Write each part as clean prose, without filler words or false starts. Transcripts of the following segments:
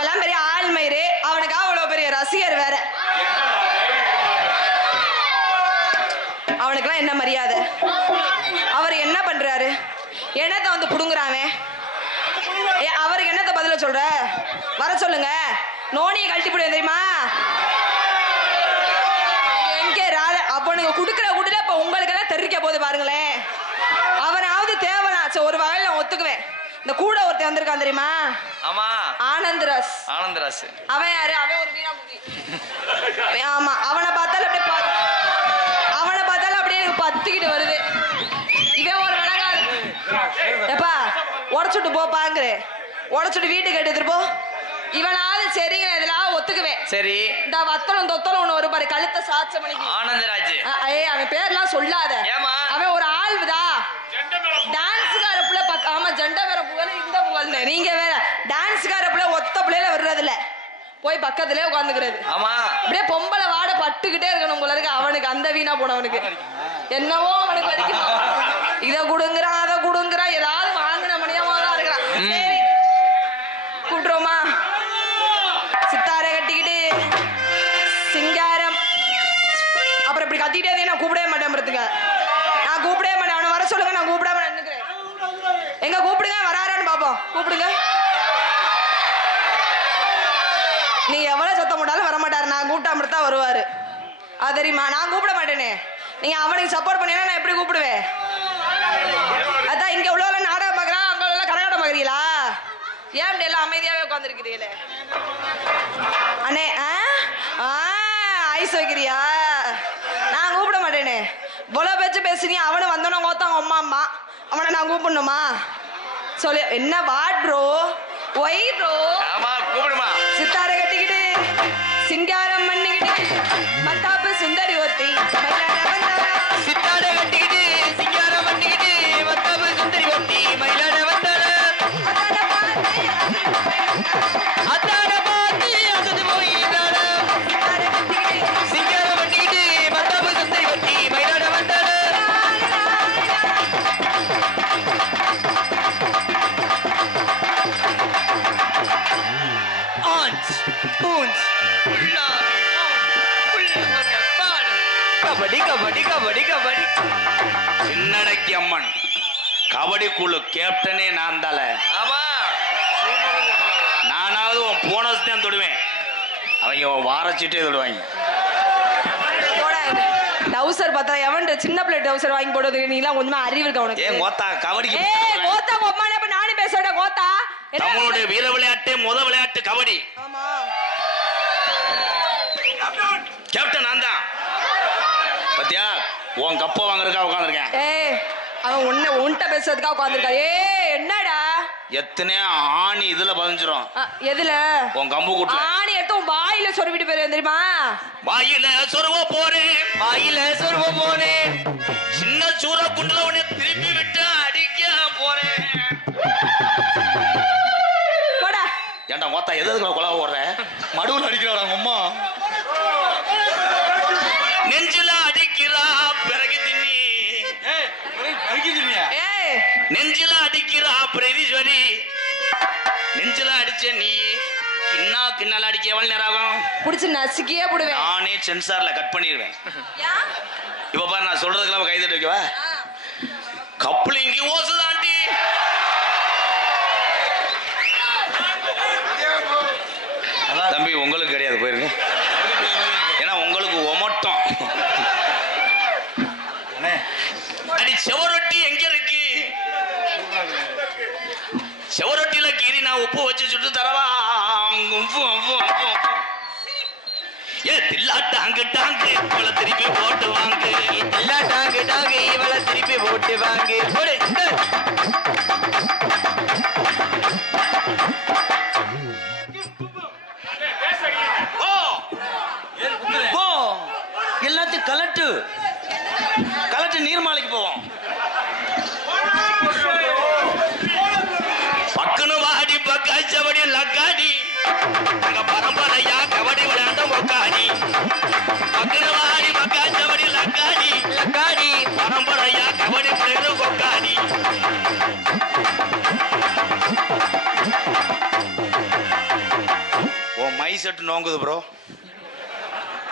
அவெல்லாம் பெரிய ஆள்மயிறு, அவனுக்கு அவ்வளவு பெரிய ரசிகர் வேற. அவனுக்குலாம் என்ன மரியாதை? அவர் என்ன பண்றாரு? என்னத்தை வந்து புடுங்குறாவே? அவருக்கு என்னத்தை பதில சொல்ற? வர சொல்லுங்க. நோனியை கழட்டி போடுவேன் தெரியுமா? எங்கே ராதா அப்போ நீங்க குடுக்கிற குடுல இப்ப உங்களுக்கு எல்லாம் தெரிவிக்க போது பாருங்களேன். அவனாவது தேவனாச்சு ஒரு வகையில நான் ஒத்துக்குவேன். இந்த கூட ஒருத்தன் வந்திருக்கான் தெரியுமா? ஆமா, ஆனந்தராஸ். ஆனந்தராஸ் அவன் யாரு? அவன் ஒரு வீணா குட்டி. ஆமா, அவனை பார்த்தாலும் அப்படியே எனக்கு பத்திக்கிட்டு வருது. இவன் ஒரு விலகாது. எப்பா உடச்சுட்டு போப்பாங்கிற, உடச்சுட்டு வீட்டுக்கு எடுத்துட்டு போ. இவனாவது சரிங்க, இதெல்லாம் ஒத்துக்குவேன். சரி, இந்த வத்தலும் தொத்தலும் ஒண்ணு ஒரு பாரு, கழுத்தை சாச்ச மணிக்கு. ஆனந்தராஜ். அவன் பேர்லாம் சொல்லாத. அவன் ஒரு ஆள்தா. டான்ஸ்கார புள்ள ஆமா, ஜெண்டா வேற புகழ் இந்த புகழ். நீங்க வேற டான்ஸ்கார புள்ள ஒத்த பிள்ளைல வர்றது இல்ல, போய் பக்கத்திலே உட்காந்துக்கிறது. ஆமா, அப்படியே பொம்பளை வாட பட்டுக்கிட்டே இருக்கணும் போல இருக்கு அவனுக்கு. அந்த வீணா போனவனுக்கு என்னவோ அவனுக்கு வரைக்கும் இதை கொடுங்குறான் அதை கொடுங்குறான், ஏதாவது வாங்கின மணியமா தான் இருக்கிறான். சரி கூப்பிட்டுருவோமா? சித்தாரை கட்டிக்கிட்டு சிங்காரம் அப்புறம் இப்படி கத்திக்கிட்டே நான் கூப்பிடவே மாட்டேன். நான் கூப்பிடவே மாட்டேன். அவனை வர சொல்லுங்க, நான் கூப்பிடாம நின்னுக்கிறேன். எங்க கூப்பிடுங்க, வராரான்னு பாப்போம். கூப்பிடுங்க. நீ எவ்வளவு சத்தம் போட்டாலும் வரமாட்டாரு. நான் கூப்பிட்டா மட்டும் தான் வருவாரு. அது தெரியுமா? நான் கூப்பிட மாட்டேனே. நீங்க அவனுக்கு சப்போர்ட் பண்ணீங்கன்னா நான் எப்படி கூப்பிடுவேன்? அதான் இங்க உள்ள நாடகம் பாக்குறான், அங்க உள்ள கரகாட்டம் பாக்குறீங்களா? ஏன் இப்படி எல்லாம் அமைதியாவே உட்காந்துருக்கிறீங்களே? அண்ணே ஐஸ் வைக்கிறியா? நான் கூப்பிட மாட்டேனே. இவ்வளவு பேச்சு பேசுறீங்க. அவனு வந்தோன்னு கோத்தாங்க அம்மா அம்மா. அவனை நான் கூப்பிடணுமா? சொல்லு. என்ன வாட் ப்ரோ, ஒய் ப்ரோ? சித்தாரை கட்டிக்கிட்டு சிங்காரம் பண்ணிக்கிட்டு மத்தாப்பு சுந்தரி ஒருத்தி சித்தாரை கட்டிக்கிட்டு சிங்காரம் பண்ணிக்கிட்டு மத்தாப்பு சுந்தரி ஒருத்தி மயிலாட வந்தாள. அத்தாட பார்த்து அசது போயிட்டாள. சிங்காரம் பண்ணிக்கிட்டு மத்தாப்பு சுந்தரி ஒருத்தி மயிலாட வந்தாள. கபடி கபடி கபடி கபடி. சின்னடக்கி அம்மன் கபடி குழு கேப்டனே நான் தால. ஆமா, நானாவது உன் போனஸ் தான் தொடுவேன், அவங்க வாரச்சிட்டே தொடுவாங்க. டவுசர் பார்த்தா எவன் சின்ன பிள்ளை டவுசர் வாங்கி போடுறது? நீலாம் கொஞ்சமா அறிவு இருக்கா உனக்கு? ஏன் கோத்தா கபடிக்கு? கோத்தா அம்மா இப்ப நானே பேசுறேன். கோத்தா தமிழுடைய வீர விளையாட்டு முதல் விளையாட்டு கபடி. ஆமா, கேப்டன் நான் தான். பத்தியா உன் கப்ப வாங்குறதுக்காக உட்காந்துருக்கேன். அவன் உன்கிட்ட பேசுறதுக்காக உட்காந்துருக்கா. என்னடா எத்தனை ஆணி இதுல பதிஞ்சிரும். எதுல? உன் கம்பு கூட்டு ஆணி எடுத்து உன் வாயில சொருவிட்டு போயிருவேன் தெரியுமா? வாயில சொருவ போறேன், வாயில சொருவ போறேன். சின்ன சூற குண்டுல உன்னை திருப்பி விட்டு அடிக்க போறேன். போடா. ஏன்டா மொத்தம் எதுக்கு கொலை போடுற? மடுவில் அடிக்கிறாடா அம்மா. நெஞ்சில அடிக்கிறா பிறகு தின்னி. நெஞ்சில அடிக்கிறா பிரதீஸ்வரி. நெஞ்சில அடிச்ச நீ கிண்ணால அடிக்க எவ்வளவு நேரம் ஆகும்? புடிச்சு நசுக்கியே போடுவேன். நானே சென்சார்ல கட் பண்ணிடுவேன். இப்ப பாரு, நான் சொல்றதுக்கு கை தட்டி வைக்கவா? கப்ளிங்கி ஓசுதாண்டி. தம்பி உங்களுக்கு கிடையாது, போயிருங்க. ஏன்னா உங்களுக்கு ஒமட்டம். அடி செவரொட்டி எங்க இருக்கு? செவரொட்டியில கீரி நான் உப்பு வச்சு சுட்டு தரவா? ஏ தில்லா டாங்கு டாங்கு இவளை திருப்பி போட்டு வாங்கு. தில்லா டாங்கு டாங்கு இவளை திருப்பி போட்டு வாங்கு. எல்லாத்தையும் கலட்டு கலட்டு நீர்மாலைக்கு போவோம். பக்குனு வாடி பக்காச்சபடி லக்காடி பரம்பரையா கபடி விளையாண்ட ஒக்காடி. பக்குனு வாடி பக்காச்சபடி லக்காடி லக்காடி பரம்பரையா கபடி விளையாண்ட ஒக்காடி. செட்டு நோங்குது ப்ரோ.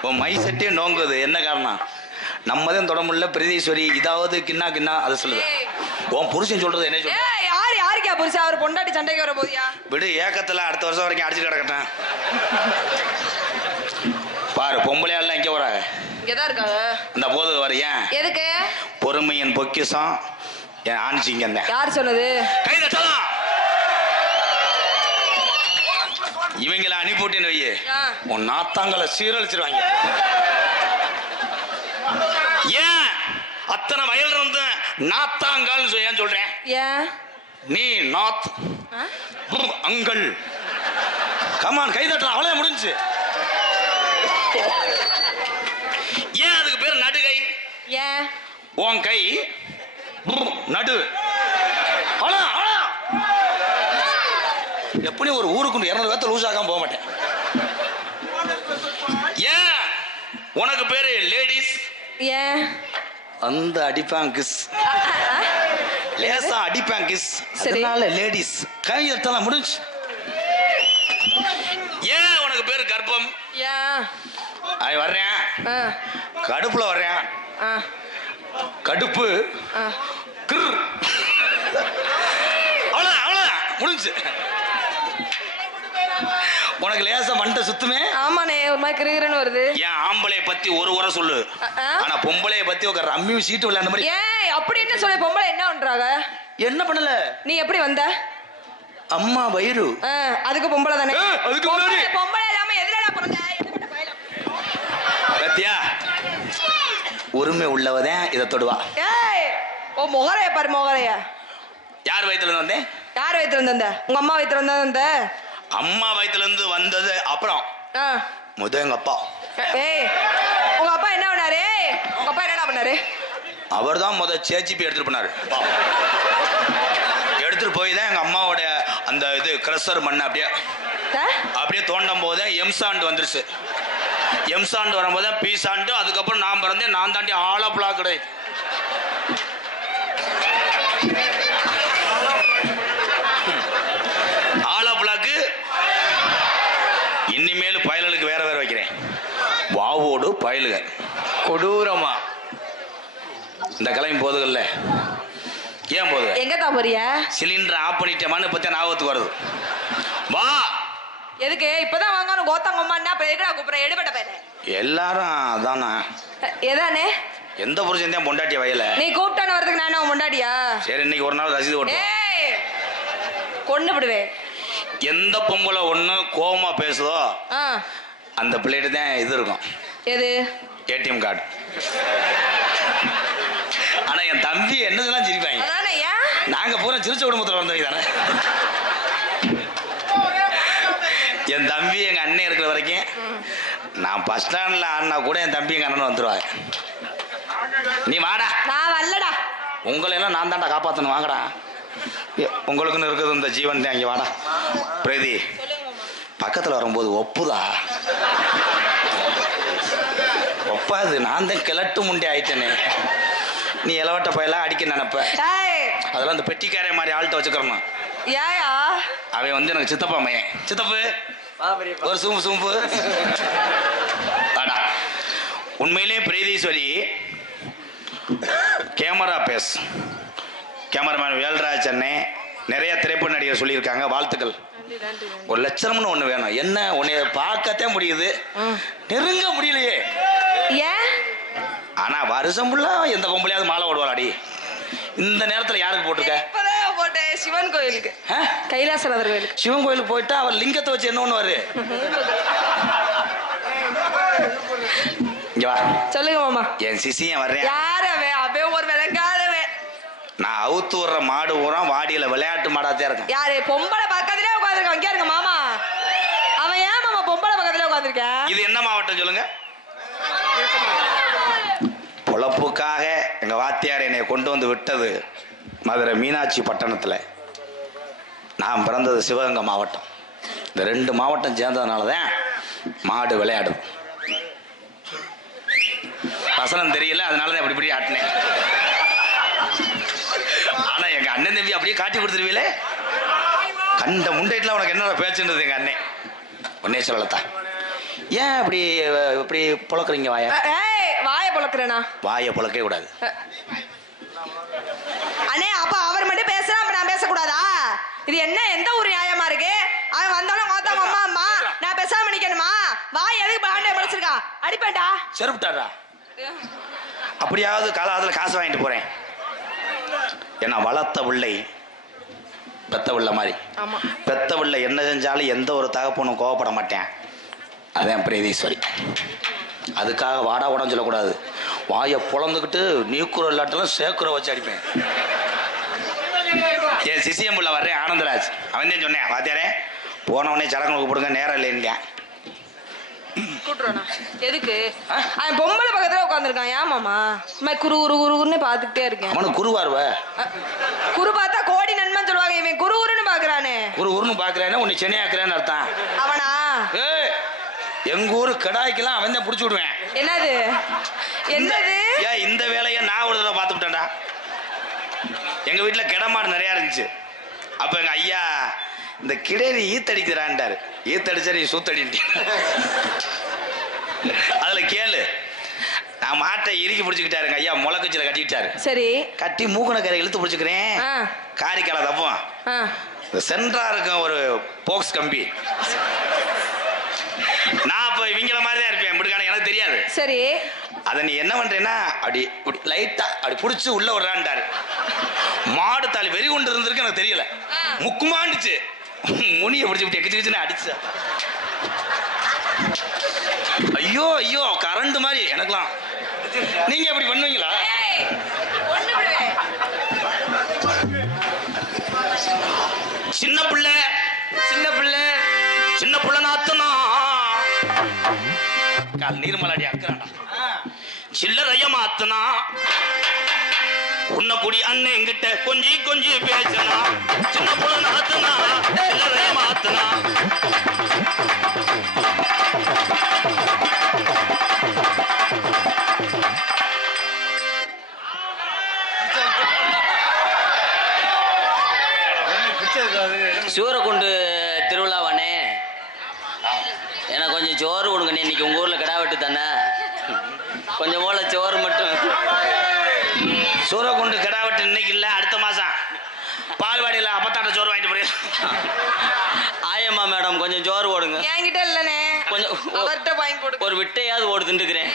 உன் மை செட்டே நோங்குது. என்ன காரணம்? நம்ம தான் தொட முடியல. பிரதீஸ்வரி இதாவது கிண்ணா அதை சொல்லுது. உன் புருஷன் சொல்றது என்ன சொல்ற? யாருக்கா புருஷன்? அவர் பொண்டாட்டி சண்டைக்கு வர போதியா? விடு, ஏக்கத்துல அடுத்த வருஷம் வரைக்கும் அடிச்சுட்டு கிடக்கட்டேன். பாரு, பொம்பளையாலாம் இங்கே வராங்க. இங்கதான் இருக்காங்க. இந்த போது வர ஏன்? எதுக்கு? பொறுமையின் பொக்கிசம் என் ஆணிச்சிங்க. யார் சொன்னது? கை தட்டலாம். இவங்கள அனுப்பிவிட்டேன்னு வையே, உன் நாத்தாங்களை சீரழிச்சிருவாங்க. ஏன் அத்தனை வயல் இருந்து நாத்தாங்கால் ஏன் சொல்றேன்? ஏன் நீ நாத் அங்கள். கமான், கை தட்டலாம். அவ்வளோ முடிஞ்சு. ஏன் அதுக்கு பேர் நடுகை? ஏன் உன் கை நடு. எப்படி ஒரு ஊருக்கு 200 பேர்த்த லூஸ் ஆகாம போக மாட்டேன். ஏன் உனக்கு பேரு லேடிஸ்? ஏன் அந்த அடிப்பான் கிஸ், லேசா அடிப்பான் கிஸ், அதனால லேடிஸ். கை தட்டலாம் முடிஞ்சு. ஏன் உனக்கு பேரு கர்ப்பம்? ஏன் வர்றேன் கடுப்புல வர்றேன். கடுப்பு அவ்வளவுதான் முடிஞ்சு. உனக்கு லேசா மண்டை சுத்துமே. ஆமாண்ணே, ஒரு மாதிரி கிருகிருன்னு வருது. ஏன் ஆம்பளைய பத்தி ஒரு உரை சொல்லு, ஆனா பொம்பளைய பத்தி ஒரு ரம்மியும் சீட்டு விளையாண்ட மாதிரி. ஏன் அப்படி என்ன சொல்ல? பொம்பளை என்ன பண்றாங்க? என்ன பண்ணல? நீ எப்படி வந்த? அம்மா வயிறு. அதுக்கு பொம்பளை தானே. அதுக்கு முன்னாடி பொம்பளை இல்லாம எதிரடா பிறந்த? பத்தியா, உரிமை உள்ளவதான் இதை தொடுவா. ஏய், ஓ முகரைய பாரு, முகரைய. யார் வயித்துல இருந்து வந்தேன்? யார் வயித்துல இருந்த? உங்க அம்மா வயித்துல இருந்த? அம்மா வயித்துல இருந்து வந்தது அப்புறம் முத எங்க அப்பா. ஏய், உங்க அப்பா என்ன பண்ணாரு? உங்க அப்பா என்ன பண்ணாரு? அவர் தான் முத சேச்சிபி எடுத்துட்டு போனாரு. எடுத்துட்டு போய் தான் எங்க அம்மாவோட அந்த இது கிரஷர் மண்ணை அப்படியே தோண்டும் போதே எம்சாண்டு வந்துருச்சு. எம்சாண்டு வரும்போது பீசாண்டு, அதுக்கப்புறம் நான் பிறந்தேன். நான் தாண்டி ஆலப்புழா கிடையாது. ஆலப்புழாக்கு இனிமேல் பயலுக்கு வேற வேற வைக்கிறேன். வாவோடு பயலுக கொடூரமா இந்த கிளம்பி போதுகள்ல. ஏன் போது? எங்க தான் போறிய? சிலிண்டர் ஆஃப் பண்ணிட்டேமான்னு பத்தி ஞாபகத்துக்கு வருது. வா. எதுக்கு இப்பதான் வாங்கணும்? கோத்தங்கம்மா என்ன பேருடா கூப்பிடுற? எடுபட்ட பேரு எல்லாரும் அதானா? எதானே? எந்த புருஷன் தான் பொண்டாட்டிய வயல? நீ கூப்பிட்டான வரதுக்கு நான் பொண்டாட்டியா? சரி, இன்னைக்கு ஒரு நாள் ரசீது ஓட்டு. ஏய், கொன்னு விடுவேன். எந்த பொம்பளை ஒண்ணு கோவமா பேசுதோ அந்த பிள்ளைகிட்ட தான் இது இருக்கும். எது? ATM card. ஆனா என் தம்பி என்னதெல்லாம் சிரிப்பாங்க. நாங்க பூரா சிரிச்ச குடும்பத்துல வந்தவங்க தானே. என் தம்பி எங்க அண்ணன் இருக்கிற வரைக்கும் நான் பஸ் ஸ்டாண்ட்ல ஆடினா கூட என் தம்பி எங்க அண்ணன் வந்துருவாங்க. நீ வாடா. நான் வரலடா. உங்களை எல்லாம் நான் தான்டா காப்பாத்தணும், வாங்கடா. உங்களுக்குன்னு இருக்குது இந்த ஜீவன் தான். இங்க வாடா பிரதி. பக்கத்துல வரும்போது ஒப்புதா ஒப்பாது. நான் தான் கிளட்டு முண்டே ஆயிட்டேனே. நீ இளவட்ட பையெல்லாம் அடிக்க நினைப்ப. அதெல்லாம் அந்த பெட்டிக்காரே மாதிரி ஆள்கிட்ட வச்சுக்கிறோம். ஏயா அவன் வந்து எனக்கு சித்தப்பா மையன். சித்தப்பு ஒரு சூம்பு சூம்பு. உண்மையிலே பிரீதீஸ்வரி கேமரா பேஸ். கேமராமேன் வேல்ராஜ் அண்ணே, நிறைய திரைப்பட நடிகர் சொல்லியிருக்காங்க. வாழ்த்துக்கள். ஒரு லட்சணம்னு ஒண்ணு வேணும். என்ன உன்னைய பார்க்கத்தே முடியுது, நெருங்க முடியலையே. ஏன்? ஆனா வருஷம் ஃபுல்லா எந்த பொம்பளையாவது மாலை ஓடுவாளாடி. இந்த நேரத்துல யாருக்கு போட்டிருக்க? போட்டேன் சிவன் கோயிலுக்கு, கைலாசநாதர் கோயிலுக்கு. சிவன் கோயிலுக்கு போயிட்டா அவர் லிங்கத்தை வச்சு என்ன ஒண்ணு வரு. இங்க வா. சொல்லுங்க மாமா. என் சிசியன் வர்றேன். யாரவே? அவே ஒரு விளங்காதவே. நான் அவுத்து வர்ற மாடு பூரா வாடியில விளையாட்டு மாடாத்தே இருக்கேன். யாரு? பொம்பளை பக்கத்திலே உட்காந்துருக்க. அங்கே இருங்க மாமா. அவன் ஏன் மாமா பொம்பளை பக்கத்திலே உட்காந்துருக்க? இது என்ன மாவட்டம் சொல்லுங்க? பொழப்புக்காக எங்க வாத்தியார் என்னை கொண்டு வந்து விட்டது மதுரை மீனாட்சி பட்டணத்துல. நான் பிறந்தது சிவகங்கை மாவட்டம். இந்த 2 மாவட்டம் சேர்ந்ததுனாலதான் மாடு விளையாடுது. வசனம் தெரியல, அதனாலதான் இப்படி இப்படி ஆட்டினேன். ஆனா எங்க அண்ணன் தம்பி அப்படியே காட்டி கொடுத்துருவீங்களே. கண்ட முண்டைட்டுல உனக்கு என்ன பேச்சுன்றது எங்க அண்ணன். ஒன்னே சொல்லலத்தா ஏன் இப்படி இப்படி புழக்கிறீங்க வாயை? ஏய் வாயை பொளக்குறேனா? வாயை புழக்கவே கூடாது. அண்ணே அப்ப அவர் மட்டும் பேசுறா, அப்ப நான் பேசக்கூடாதா? இது என்ன எந்த ஒரு நியாயமா இருக்கு? அவன் வந்தாலும் வாத்தாங்க அம்மா அம்மா நான் பேசாம நிக்கணுமா? வாய் எதுக்கு பாண்டே படைச்சிருக்கா? அடிப்பேன்டா. செருப்புட்டாரா? அப்படியாவது காலாவதுல காசு வாங்கிட்டு போறேன். ஏன்னா வளர்த்த பிள்ளை பெத்த பிள்ளை மாதிரி. ஆமா. பெத்த பிள்ளை என்ன செஞ்சாலும் எந்த ஒரு தகப்பனும் கோவப்பட மாட்டேன். அதான் பிரீதீஸ்வரி. அதுக்காக வாடா உடம்பு சொல்லக்கூடாது. வாயை பொழந்துக்கிட்டு நீக்குற இல்லாட்டெல்லாம் சேக்குற வச்சு அடிப்பேன். என் சிசியம் புள்ள வர்றேன் ஆனந்தராஜ். அவன் தான் சொன்னேன், வாத்தியாரே போனவனே சடங்குக்கு போடுங்க நேரம் இல்லைன்ட்டேன். கூட்டுறோண்ணா எதுக்கு? அவன் பொம்பளை பக்கத்துல உட்காந்துருக்கான். ஏன் மாமா குரு குரு குருன்னு பாத்துக்கிட்டே இருக்கேன். அவனுக்கு குருவாருவ குரு பார்த்தா கோடி நன்மைன்னு சொல்லுவாங்க. இவன் குரு குருன்னு பாக்குறானே. குரு குருன்னு பாக்குறேன்னு உன்னை சென்னையாக்குறேன்னு அர்த்தம். அவனா? எங்க ஊரு கடாய்க்கெல்லாம் அவன் தான் புடிச்சு விடுவேன். என்னது என்னது? ஏன் இந்த வேலையை நான் ஒரு தடவை பார்த்துட்டேன்டா. எங்க வீட்டுல கிடமாடு நிறைய இருந்துச்சு. அப்ப எங்க ஐயா இந்த கிடேரி ஈத்தடிக்கிறான்டாரு. ஈத்தடிச்சா சூத்தடின்ட்டு அதுல கேளு. நான் மாட்டை இறுக்கி பிடிச்சிக்கிட்டாருங்க ஐயா. முளைக்குச்சில கட்டிக்கிட்டாரு. சரி கட்டி மூக்கண கரை இழுத்து பிடிச்சிக்கிறேன். காரிக்கால தப்போம் இந்த சென்ட்ரா இருக்கும் ஒரு போக்ஸ் கம்பி. நான் இப்ப இவங்கள மாதிரி தான் இருப்பேன். இப்படிக்கான எனக்கு தெரியாது. சரி அதை நீ என்ன பண்றேன்னா அப்படி லைட்டா அப்படி புடிச்சு உள்ள விடுறான்டாரு. மாடு தாலி வெறி கொண்டு இருந்திருக்கு எனக்கு தெரியல. முக்குமாண்டுச்சு முனியை பிடிச்சு எக்கிச்சு அடிச்சு. ஐயோ ஐயோ கரண்ட் மாதிரி எனக்குலாம். நீங்க அப்படி பண்ணுவீங்களா? சின்ன பிள்ளை சின்ன பிள்ளை சின்ன பிள்ளை நாத்துனா கால் நீர்மலாடி அக்கறாடா. சில்லறைய மாத்துனா உன்ன குடி அண்ணன் என்கிட்ட கொஞ்சி கொஞ்சி பேசனா. சின்ன பிள்ளை நாத்துனா சில்லறைய மாத்துனா. சூரக்குண்டு திருவிழாவானே, எனக்கு கொஞ்சம் சோறு கொடுங்கண்ணே. இன்னைக்கு உங்க ஊர்ல கிடா வெட்டு தானே, கொஞ்சம் போல சோறு மட்டும். சூரக்குண்டு கிடா வெட்டு இன்னைக்கு இல்ல, அடுத்த மாசம் பால்வாடியில் அப்பத்தாட்ட சோறு வாங்கிட்டு போறேன். ஆயம்மா மேடம் கொஞ்சம் சோறு ஓடுங்க. என்கிட்ட இல்லனே, கொஞ்சம் அவர்கிட்ட வாங்கி போடு. ஒரு விட்டையாவது ஓடுதுன்னுக்கிறேன்.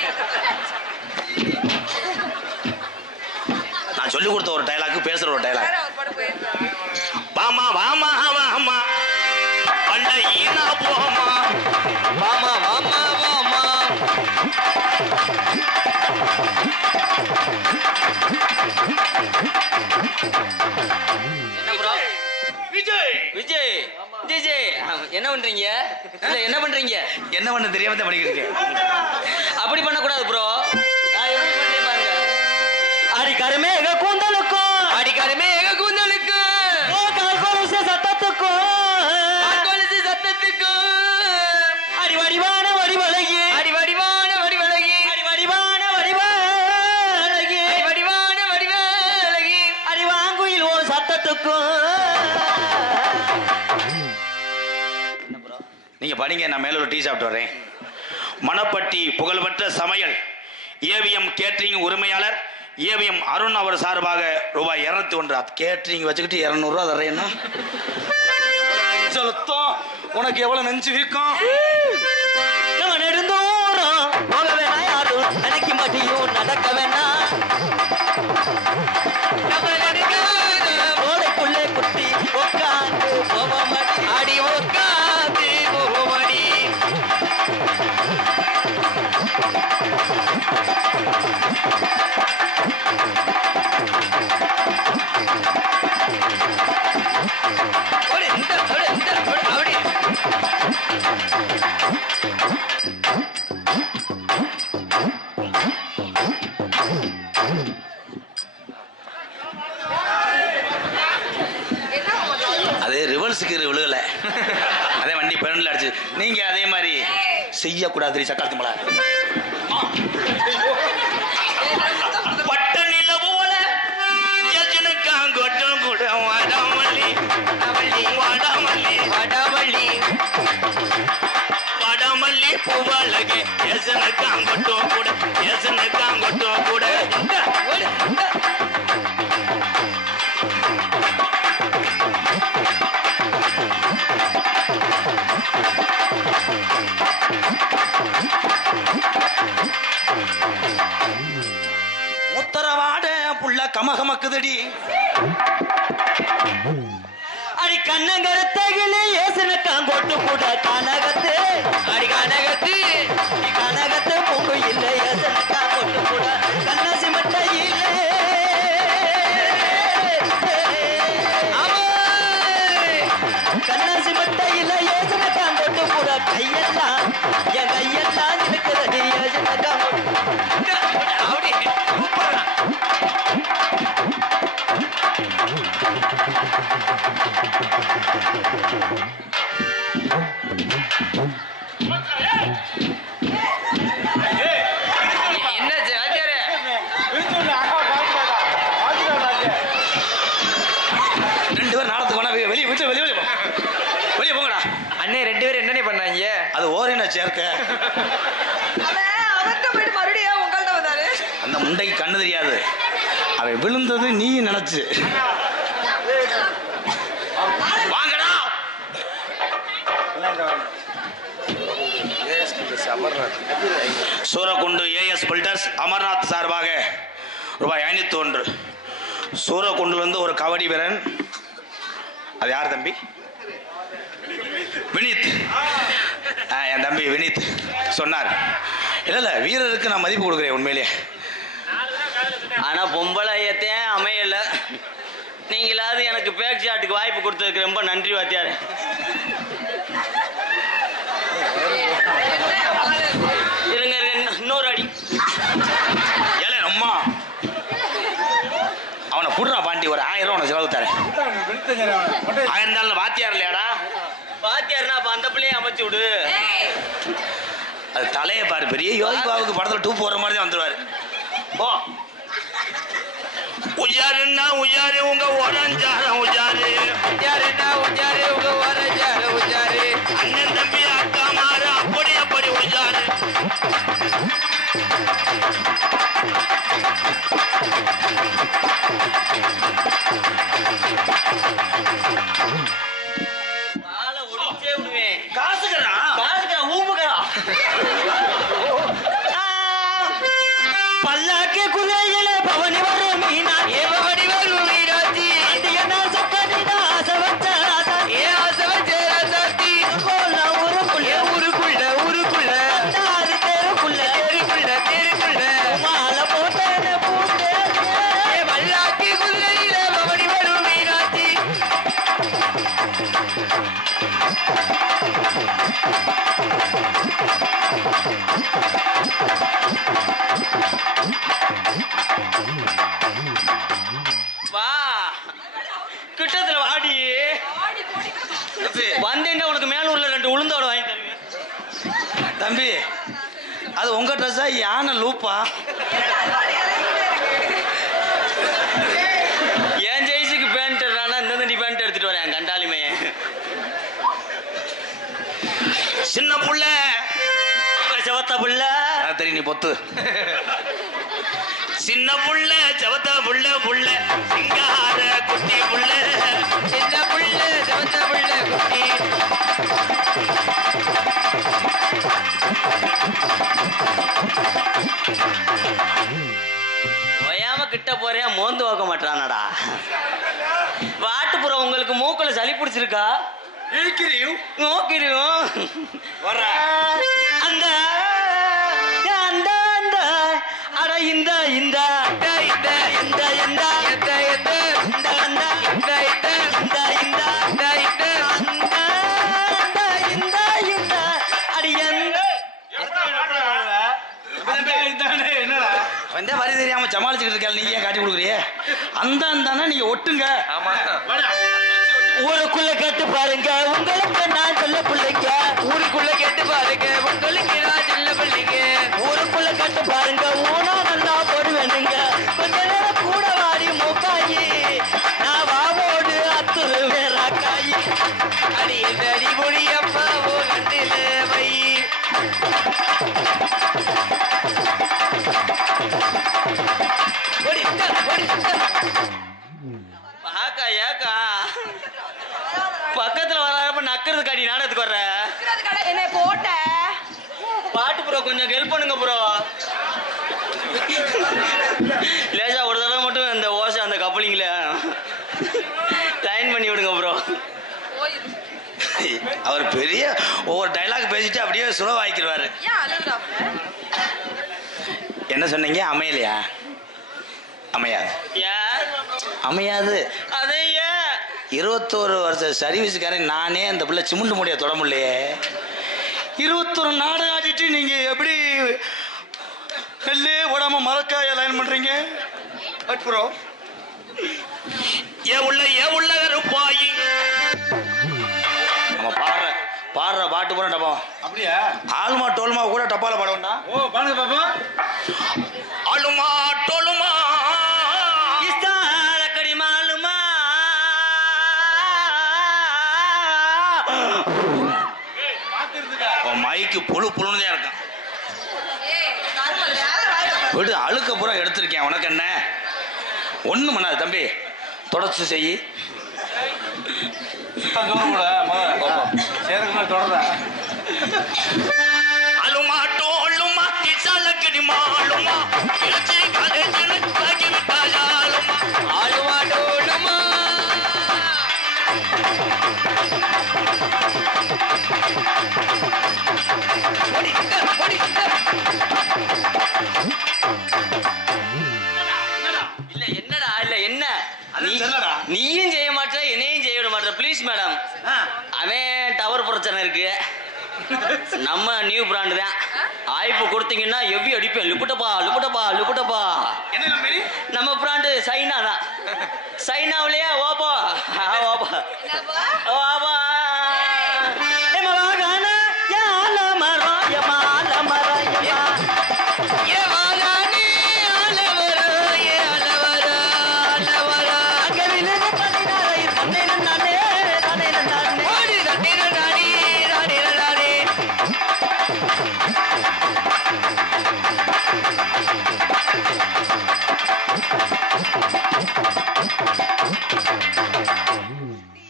நான் சொல்லி கொடுத்த ஒரு டைலாக் பேசுற ஒரு டைலாக். வாமா வாமா வாமா பண்ட ஈனா போமா வாமா வாமா வாமா. என்ன ப்ரோ? விஜய் விஜய் விஜய் என்ன பண்றீங்க? இல்ல என்ன பண்றீங்க? என்ன பண்ண தெரியாம தான் படிக்கிறீங்க. அப்படி பண்ணக்கூடாது ப்ரோ. நான் எப்படி பண்றேன் பாருங்க. அடிக்கருமேக கூந்தலுக்கும் அடிக்கருமேக கூந்தலுக்கும் கால்கொலுசு சத்தத்துக்கும் கால்கொலுசு சத்தத்துக்கும் அடிவடிவான வடிவழகி அடிவடிவான வடிவழகி அடிவடிவான வடிவழகி அடிவடிவான வடிவழகி அடிவாங்குயில் ஒரு சத்தத்துக்கும். நீங்க படிங்க, நான் மேல ஒரு டீ சாப்பிட்டு வரேன். மணப்பட்டி புகழ்பெற்ற சமையல் ஏவிஎம் கேட்டரிங் உரிமையாளர் ஏவிஎம் அருண் அவர் சார்பாக ரூபாய் 201 கேட்டரிங் வச்சுக்கிட்டு 200 ரூபா தரேன்னா உனக்கு எவ்வளவு நெஞ்சு வீக்கம். நெடுந்தோறும் போக வேணா, யாரும் நினைக்க மாட்டியும் நடக்க வேணா. ஓடைக்குள்ளே குட்டி உட்காந்து போவமடி அடி உட்காந்து போவமடி. அது ரிவர்ஸுக்கு விழுகல, அதே வண்டி பெரண்டில் அடிச்சு. நீங்க அதே மாதிரி செய்யக்கூடாது. சக்காத்து மலை பட்ட நிலவோல எஜனுக்காங்கொட்டம் கூட வாடாமல்லி வாடாமல்லி வாடாமல்லி வாடாமல்லி பூவழகே ஏசனக்காங்கட்டும் கூட ஏசனக்காங்கட்டும் கூட உத்தரவாட புள்ள கமகமக்குதடி அடி கண்ணங்கரத்தகிலே ஏசனக்காங்கொட்டு கூட கனகத்து அடி கனகத்து கனகத்து பொங்கு இல்லை ஏசனக்காங்கொட்டு கூட கண்ணசி மட்ட இல்லை கண்ணசி மட்ட இல்லை ஏசனக்காங்கொட்டு கூட கையெல்லாம் என் கையெல்லாம் இருக்கிறது ஏசனக்காங்கொட்டு அப்படி என்ன ஜாஜரே ரெண்டு பேரும் நாளத்துக்கு வேணா வெளியே விட்டு வெளியே வெளியே வெளியே போங்கடா. அண்ணே ரெண்டு பேரும் என்னண்ணே பண்ணாங்க அது ஓரின சேர்க்க. அவர்கிட்ட போயிட்டு மறுபடியும் உங்கள்கிட்ட வந்தாரு. அந்த முண்டைக்கு கண்ணு தெரியாது. அவன் விழுந்தது நீ நினைச்சு வாங்கடா. சூரக்குண்டு ஏஎஸ் பில்டர்ஸ் அமர்நாத் சார்பாக ரூபாய் 501. சூரக்குண்டுலேருந்து ஒரு கபடி வீரன், அது யார் தம்பி? வினித். என் தம்பி வினித் சொன்னார். இல்லை வீரருக்கு நான் மதிப்பு கொடுக்குறேன் உண்மையிலேயே. ஆனா பொம்பளை ஐயத்தையும் அமையல. நீங்களாவது எனக்கு பேக் ஷாட்டுக்கு வாய்ப்பு கொடுத்ததுக்கு ரொம்ப நன்றி வாத்தியார். இருங்க இன்னொரு அடி. ஏலே அம்மா அவனை புடுறா பாண்டி, ஒரு 1000 ரூபா உனக்கு செலவு தரேன். 1000 இருந்தாலும் வாத்தியார் இல்லையாடா? வாத்தியார்னா அப்ப அந்த பிள்ளைய அமைச்சு விடு. அது தலையை பாரு, பெரிய யோகி பாபுக்கு படத்தில் 2 போடுற மாதிரி தான் வந்துடுவாரு. போ. உஜாருன்னா உஜாரு உங்க ஓரஞ்சாரம் உஜாரு உஜாருன்னா உஜாரு உங்க ஓரஞ்சாரு உஜாரு அண்ணன் தம்பி அக்கா மாறு அப்படி அப்படி உஜாரு. ஆளை ஒடிச்சே விடுவேன். காசுக்கிறா காசுக்கா ஊம்புக்கா. பல்லாக்கு குதிரையில பவனி வரும் மீனா பவனி வரும் மீனாட்சி என்ன சொக்கடினா ஆசை வச்ச ராசாத்தி ஆசை வச்ச ராசாத்தி போல ஊருக்குள்ள ஊருக்குள்ள ஊருக்குள்ள தாரு தெருக்குள்ள தெருக்குள்ள தெருக்குள்ள மாலை போட்டேன்னு பூண்டே பல்லாக்கு குதிரையில பவனி வரும் மீனாட்சி. வா கிட்டத்துல வாடி வந்தேன்டா. உனக்கு மேலூர்ல 2 உளுந்தோட வாங்கி தருவேன். தம்பி. அது உங்க ட்ரெஸ்ஸா யானை லூப்பா? என் ஜெய்ஸுக்கு பேண்ட் இந்த தண்டி பேண்ட் எடுத்துட்டு வரேன் கண்டாலுமே. சின்ன புள்ள செவத்த புள்ள தெரியும், நீ பொத்து. சின்ன புள்ள செவத்த புள்ள புள்ள சிங்கார குட்டி புள்ள சின்ன புள்ள செவத்த புள்ள குட்டி. ஓயாம கிட்ட போறேன் மோந்து வைக்க மாட்டானடா. வாட்டுப்புறம் உங்களுக்கு மூக்குல சளி பிடிச்சிருக்கா? நோக்கிரியும் அந்த அந்த அந்த அட இந்த இந்த இந்த இந்த இந்த இந்த இந்த இந்த இந்த இந்த இந்த இந்த இந்த அடி எந்த வந்தே வரி தெரியாம சமாளிச்சுக்கிட்டு இருக்க, நீங்க ஏன் காட்டி கொடுக்குறியே? அந்த அந்தானா நீங்க ஒட்டுங்க. ஊருக்குள்ள கேட்டு பாருங்க உங்களுக்கு நான் சொல்ல பிள்ளைங்க. ஊருக்குள்ள கேட்டு பாருங்க உங்களுக்கு நான் சொல்ல பிள்ளைங்க. ஊருக்குள்ள கேட்டு பாருங்க ஊனா நல்லா போடுவேனுங்க. கொஞ்ச நேரம் கூட வாடி மூக்காயி நான் வாவோடு அத்துரு வேறாக்காயி. அடி அடி மொழியப்பா ஓ கண்டில வை அவர் பெரிய ஒவ்வொரு டைலாக் பேசிட்டு அப்படியே சுலோ ஆக்கிடுவாரு. ஏன் அழுகுறாப்ல? என்ன சொன்னீங்க? அமையலையா? அமையாது. அமையாது. அதே 21 வருஷம் சர்வீஸுக்காரன் நானே அந்த பிள்ளை சிமுண்டு முடிய தொட முடியலையே. 21 நாடகம் ஆடிட்டு நீங்க எப்படி நெல்லே ஓடாம மரக்காய லைன் பண்றீங்க? அப்புறம் ஏ உள்ள கருப்பாயி நம்ம பாடுற பாட்டு பூரா டப்பா. அப்படியா? ஆளுமா டோல்மா கூட டப்பால பாடுவோம்னா. ஓ பாருங்க பாப்பா. அழுமா டோலுமா இஸ்தாலக்கடி மாலுமா மைக்கு புழு புழுந்தே இருக்கான். விடு, அழுக்க பூரா எடுத்திருக்கேன். உனக்கு என்ன ஒண்ணும் பண்ணாது தம்பி, தொடச்சு செய்யி. அழுமா டோலுமா இசாலக்கடி மாலுமா இலச்சி காலேஜில் தாக்கி விட்டாயாலுமா ஆளுமா டோலுமா இல்ல என்னடா இல்ல என்ன நீயும் செய்ய மாட்டே என்னையும் செய்ய விட மாட்டே. ப்ளீஸ் மேடம், அவன் டவர் பிரச்சனை இருக்கு. நம்ம நியூ பிராண்டு தான். ஆய்ப்பு கொடுத்தீங்கன்னா எவ்வி அடிப்பேன். லுப்புட்டப்பா. நம்ம பிராண்டு சைனா தான். சைனாவிலேயே ஓப்போ ஓப்போ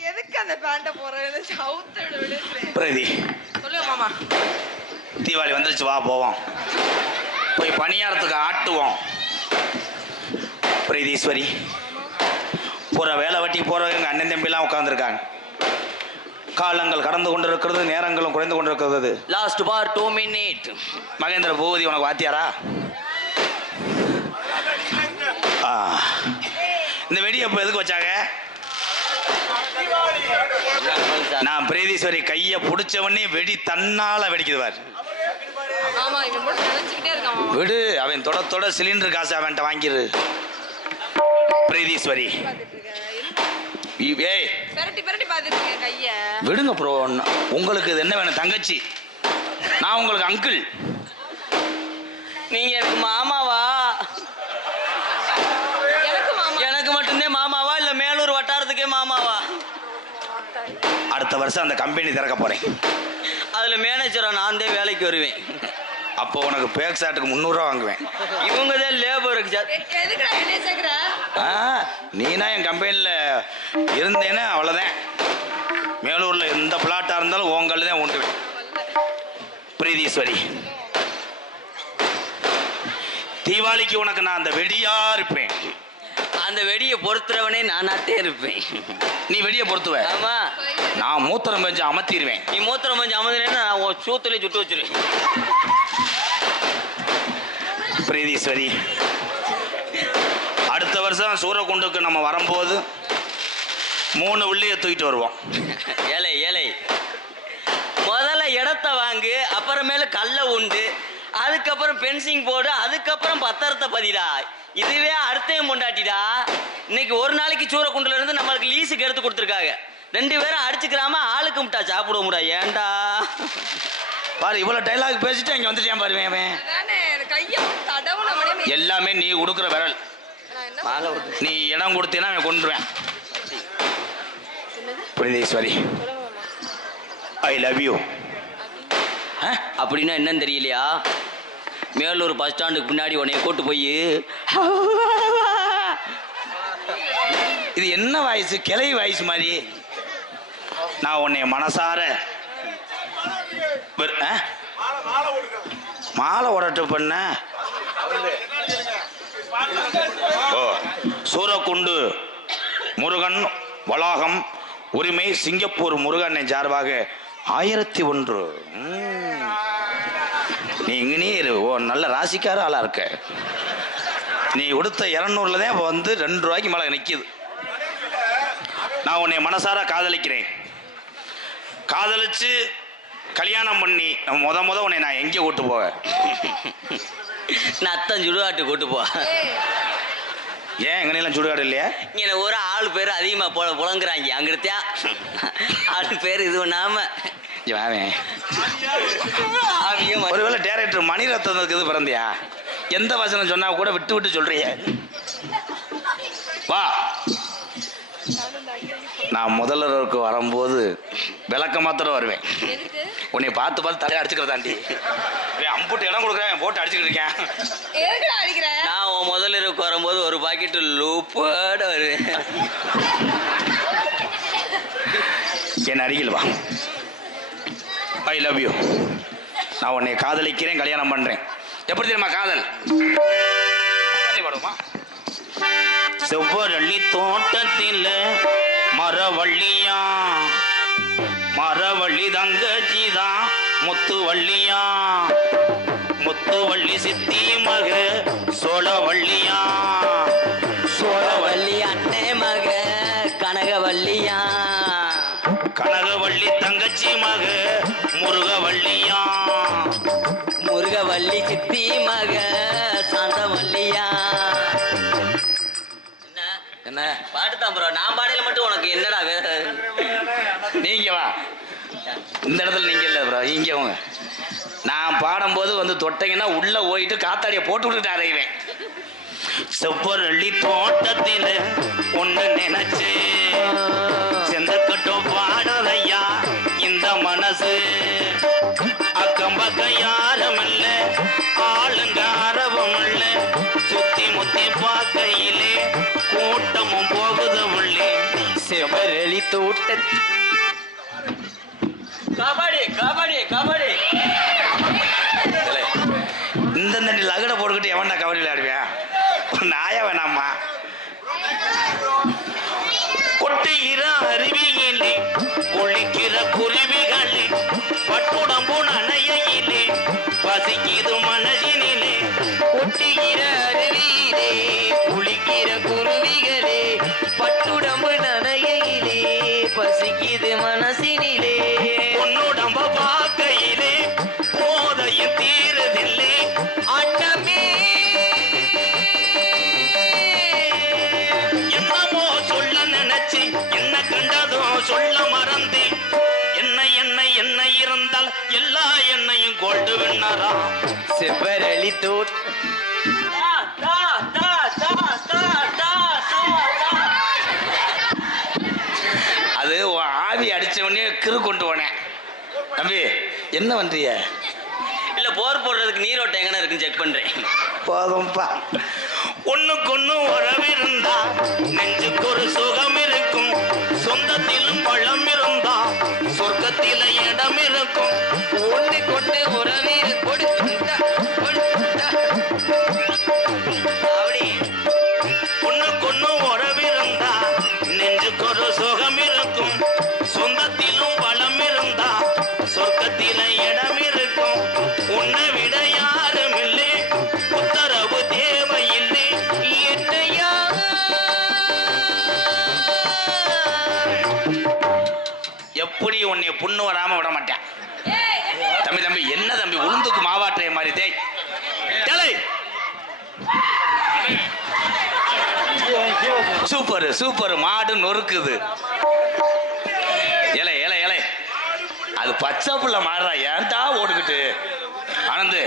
எதுக்கு அந்த பேண்ட போறது? சவுத்த விடு. பிரதி சொல்லுங்க மாமா. தீபாவளி வந்துருச்சு, வா போவோம். போய் பணியாரத்துக்கு ஆட்டுவோம். பிரீதீஸ்வரி போற வேலை வட்டி போறவங்க அண்ணன் தம்பிலாம் உட்கார்ந்துருக்காங்க. காலங்கள் கடந்து கொண்டிருக்கிறது, நேரங்களும் குறைந்து கொண்டிருக்கிறது. லாஸ்ட் பார் 2 minutes. மகேந்திர பூபதி உனக்கு வாத்தியாரா? இந்த வெடி அப்போ எதுக்கு வச்சாங்க? நான் பிரீதீஸ்வரி கையை பிடிச்சவனே வெடி தன்னால வெடிக்குதுவார். ஆமா, இவன் மட்டும் நினைச்சுக்கிட்டே இருக்கான் மாமா. விடு, அவன் தொட சிலிண்டர் காசு அவன்கிட்ட வாங்கிரு. பிரீதீஸ்வரி ஏய் பெரட்டி பாத்துட்டு இருக்கேன் கைய. விடுங்க ப்ரோ. உங்களுக்கு இது என்ன வேணும்? தங்கச்சி, நான் உங்களுக்கு அங்கிள். நீங்க எனக்கு மாமாவா? எனக்கு மாமா. எனக்கு மட்டும்தான் மாமாவா இல்ல மேலூர் வட்டாரத்துக்கே மாமாவா? அடுத்த வருஷம் அந்த கம்பெனி திறக்க போறேன். அதுல மேனேஜரா நான் தான் வேலைக்கு வருவேன். அப்போ உனக்கு பேக் ஷாட்டுக்கு 300 ரூபா வாங்குவேன். இவங்க தான் லேபருக்கு. எதுக்குடா என்ன சேர்க்கிற? நீனா என் கம்பெனியில் இருந்தேன்னா அவ்வளோதான். மேலூரில் எந்த பிளாட்டாக இருந்தாலும் உங்கள் தான் உண்டுவேன். பிரீதீஸ்வரி, தீபாவளிக்கு உனக்கு நான் அந்த வெடியா இருப்பேன். அந்த வெடியை பொறுத்துறவனே நானாத்தே இருப்பேன். நீ வெடியை பொறுத்துவ, ஆமா. நான் மூத்திரம் பெஞ்சு அமர்த்திடுவேன். நீ மூத்திரம் கொஞ்சம் அமர்ந்தேன்னா நான் உன் சூத்துலேயே சுட்டு வச்சிருவேன். பிரீதீஸ்வரி, அடுத்த வருஷம் சூரக்குண்டுக்கு நம்ம வரும்போது 3 உள்ளியை தூக்கிட்டு வருவோம். ஏழை முதல்ல இடத்த வாங்கு, அப்புறமேல கல்ல உண்டு, அதுக்கப்புறம் பென்சிங் போடு, அதுக்கப்புறம் பத்திரத்தை பதிடா. இதுவே அடுத்தையும் கொண்டாட்டிடா. இன்னைக்கு ஒரு நாளைக்கு சூரக்குண்டுல இருந்து நம்மளுக்கு லீஸுக்கு எடுத்து கொடுத்துருக்காங்க. 2 பேரும் அடிச்சுக்கிறாம ஆளுக்கு முட்டா சாப்பிட முடியா? ஏன்டா பாரு, இவ்வளவு டைலாக் பேசிட்டு இங்க வந்துட்டேன் பாருவேன். அதானே கைய தடவுன மணியே. எல்லாமே நீ கொடுக்குற விரல். நான் என்ன நீ இடம் கொடுத்தீன்னா அவன் கொண்டுருவேன். பிரீதீஸ்வரி, ஐ லவ் யூ. அப்படின்னா என்னன்னு தெரியலையா? மேலூர் பஸ் ஸ்டாண்டுக்கு பின்னாடி உன்னைய கூட்டு போய் இது என்ன வாய்ஸ்? கிளை வாய்ஸ் மாதிரி. நான் உன்னை மனசார மாலை ஓடட்டு பண்ண. சூரக்குண்டு முருகன் வளாகம் உரிமை சிங்கப்பூர் முருகனை சார்பாக 1001. நீ இங்கனே இரு. ஓ நல்ல ராசிக்கார ஆளா இருக்க. நீ கொடுத்த 200ல தான் இப்போ வந்து 2 ரூபாய்க்கு மேலே நிற்கிது. நான் உன்னை மனசார காதலிக்கிறேன். காதலிச்சு கல்யாணம் பண்ணி முத உன்னை நான் எங்கே கூட்டு போவேன்? நான் அத்தன் சுடுகாட்டு கூட்டு போ. ஏன் எங்கனையெல்லாம் சுடுகாடு இல்லையா? இங்கே ஒரு ஆள் பேர் அதிகமாக புலங்குறாங்க. அங்கிட்டா ஆள் பேர் இது பண்ணாம ஒருவேளை டைரக்டர் மணிரத்னத்துக்கு இது பிறந்தியா? எந்த வசனம் சொன்னா கூட விட்டு விட்டு சொல்றிய. வா, நான் முதல்வருக்கு வரும்போது விளக்க மாத்திரம் வருவேன். உன்னை பார்த்து பார்த்து தலையை அடிச்சுக்கிறதாண்டி. அம்புட்டு இடம் கொடுக்குறேன், போட்டு அடிச்சுக்கிட்டு இருக்கேன். நான் உன் முதல்வருக்கு வரும்போது ஒரு பாக்கெட்டு லூப்போட வருவேன். என்ன அடிக்கல் வா. I love you. நான் உன்னை காதலிக்கிறேன், கல்யாணம் பண்றேன். எப்படி தெரியுமா காதல்? செவ்வரளி தோட்டத்தில் மரவள்ளியா, மரவள்ளி தங்கச்சிதான் முத்துவள்ளியா, முத்துவள்ளி சித்தி மக சோழவள்ளியா, சோழவள்ளி அண்ணே மக கனகவள்ளியா, கனகவள்ளி தங்கச்சி மக முருகவள்ளியா, முருகவள்ளி சித்தி மக சாந்தவள்ளியா. என்ன பாட்டு தான் ப்ரோ. நான் பாடையில மட்டும் உனக்கு என்னடா நீங்க வா. இந்த இடத்துல நீங்க இல்ல ப்ரோ, இங்க வாங்க. நான் பாடும்போது வந்து தொட்டீங்கன்னா உள்ள போயிட்டு காத்தாடிய போட்டு விட்டுட்டு அறைவேன். செவ்வரளி தோட்டத்தில் ஒண்ணு நினைச்சு செந்தக்கட்டும் பாடலையா இந்த மனசு. அக்கம் பக்கம் யாரும் இல்ல, ஆளுங்க அரவம் இல்ல, சுத்தி முத்தி பார்க்கையிலே கூட்டமும் போகுது உள்ளே. செவ்வரளி தோட்ட கபடி கபடி கபடி. இந்த தண்டி லகடை போட்டுக்கிட்டு எவன்டா கபடி விளையாடுவியா? நாயா வேணாமா? கொட்டுகிற அருவியிலே குளிக்கிற குருவிகளே, பட்டுடம்பு நனையிலே பசிக்குது மனதினிலே. கொட்டுகிற அருவியிலே குளிக்கிற குருவிகளே, பட்டுடம்பு நனையிலே பசிக்குது மனசினிலே. உன்னுடம்ப பார்க்கையிலே போதையும் தீரதில்லை அண்ணமே. என்னமோ சொல்ல நினைச்சு என்ன கண்டதோ சொல்ல மறந்து. என்ன என்ன என்ன இருந்தால் எல்லா எண்ணையும் கோல்டு விண்ணரா. செவ்வரளி தோட்ட அது ஆவி அடிச்ச உடனே கிரு கொண்டு போனேன். தம்பி என்ன பண்றிய? இல்ல போர் போடுறதுக்கு நீரோட்டம் எங்கன இருக்குன்னு செக் பண்றேன். போதும்பா. ஒண்ணுக்கொன்னு உறவு இருந்தா நெஞ்சுக்கு ஒரு சுகம் இருக்கும். சொந்தத்திலும் பழம் இருந்தா சொர்க்கத்தில இடம் இருக்கும். ஒண்ணுக்கொண்ணு உறவு அப்படி ஒண்ணுக்கொன்னு உறவு இருந்தா நெஞ்சுக்கு ஒரு சுகம் இருக்கும். சொந்தத்திலும் பழம் இருந்தா சொர்க்கத்தில இடம் இருக்கும். உன்னை விட யாரும் இல்லை, உத்தரவு தேவையில்லை. என்னையா எப்படி உன்னை புண்ணு வராம விட மாட்டேன். தம்பி தம்பி என்ன தம்பி உளுந்துக்கு மாவாற்றைய மாதிரி தேய் டேய். Super super. மாடு நொறுக்குது. இலை இலை இலை. அது பச்சை புள்ள மாடுறா, ஏன்டா ஓடுக்கிட்டு? ஆனந்து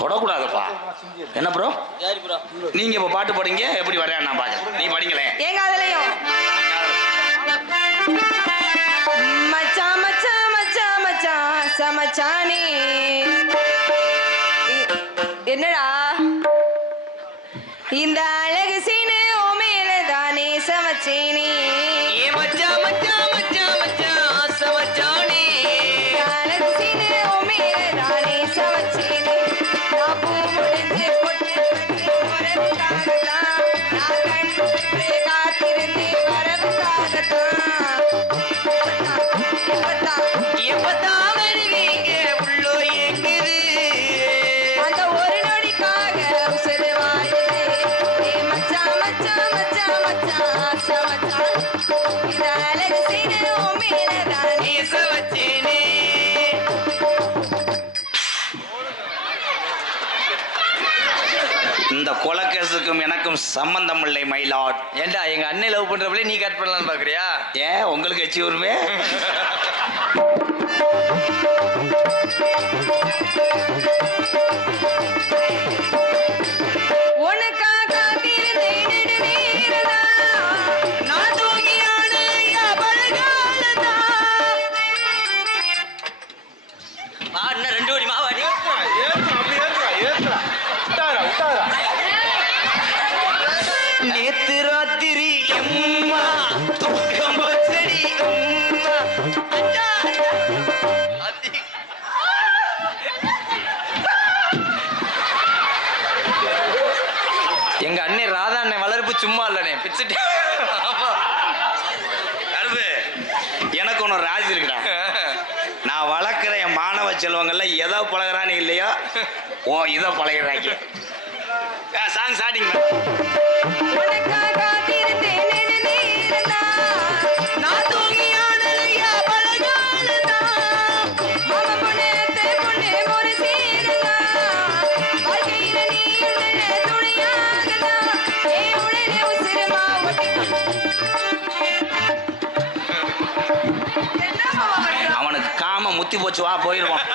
தொடக்கூடாதுப்பா. என்ன ப்ரோ? நீங்க இப்ப பாட்டு பாடுங்க, எப்படி வரேன் நான் பாக்க. நீ படிங்களேன். எங்க அதுலயும் மச்சான் மச்சான் மச்சான் மச்சான் சமச்சானே. என்னடா இந்த அழகு சீனு ஓமேல தானே சமச்சேனே. ஏ மச்சான் மச்சான் மச்சான் மச்சான் சமச்சானே. அழகு சீனு ஓமேல தானே சமச்சேனே. நான் பூ முடிஞ்சு பொட்டு வரவுக்காகத்தான், நான் கண்டு காத்திருந்தேன் வரவுக்காகத்தான். எப்பத்தான் மச்சான் ஆசை மச்சான் இந்த அழகு செய்யணும் மேலதான் நீச வச்சேனே. இந்த கொலைகேசுக்கும் எனக்கும் சம்பந்தம் இல்லை மயிலாட். ஏண்டா எங்க அண்ணன் லவ் பண்றப்பல நீ கட் பண்ணலாம்னு பாக்குறியா? ஏன் உங்களுக்கு எச்சி வருமே? உனக்காக காத்திருந்தேன் நெடுநேரம்தான். நான் தூங்கியான பழகாலதான். இன்னும் 2 கோடி மாவாடி. நேத்து ராத்திரி எம்மா தூக்கம் போச்சடி எம்மா. அச்சா, அத்தி. எங்க அண்ணன் ராதா அண்ணன் வளர்ப்பு சும்மா இல்லனே பிச்சுட்டு. கருப்பு, எனக்கு ஒன்று ராஜி இருக்குடா. நான் வளர்க்குற என் மாணவ செல்வங்கள்ல எதை பழகிறான்னு இல்லையோ ஓ இதை பழகிறாங்க. Song starting. உனக்காக காத்திருந்தேன் நெடுநேரம்தான். நான் தூங்கியான பழகாலதான். மாமா பொண்ணு, அத்தை பொண்ணு, ஒரு சேருதான். வாழ்க்கையில நீ இருந்த துணையாகதான். என் உடனே உசிரமா அவனுக்கு காம முத்தி போச்சு, வா போயிடுவான்.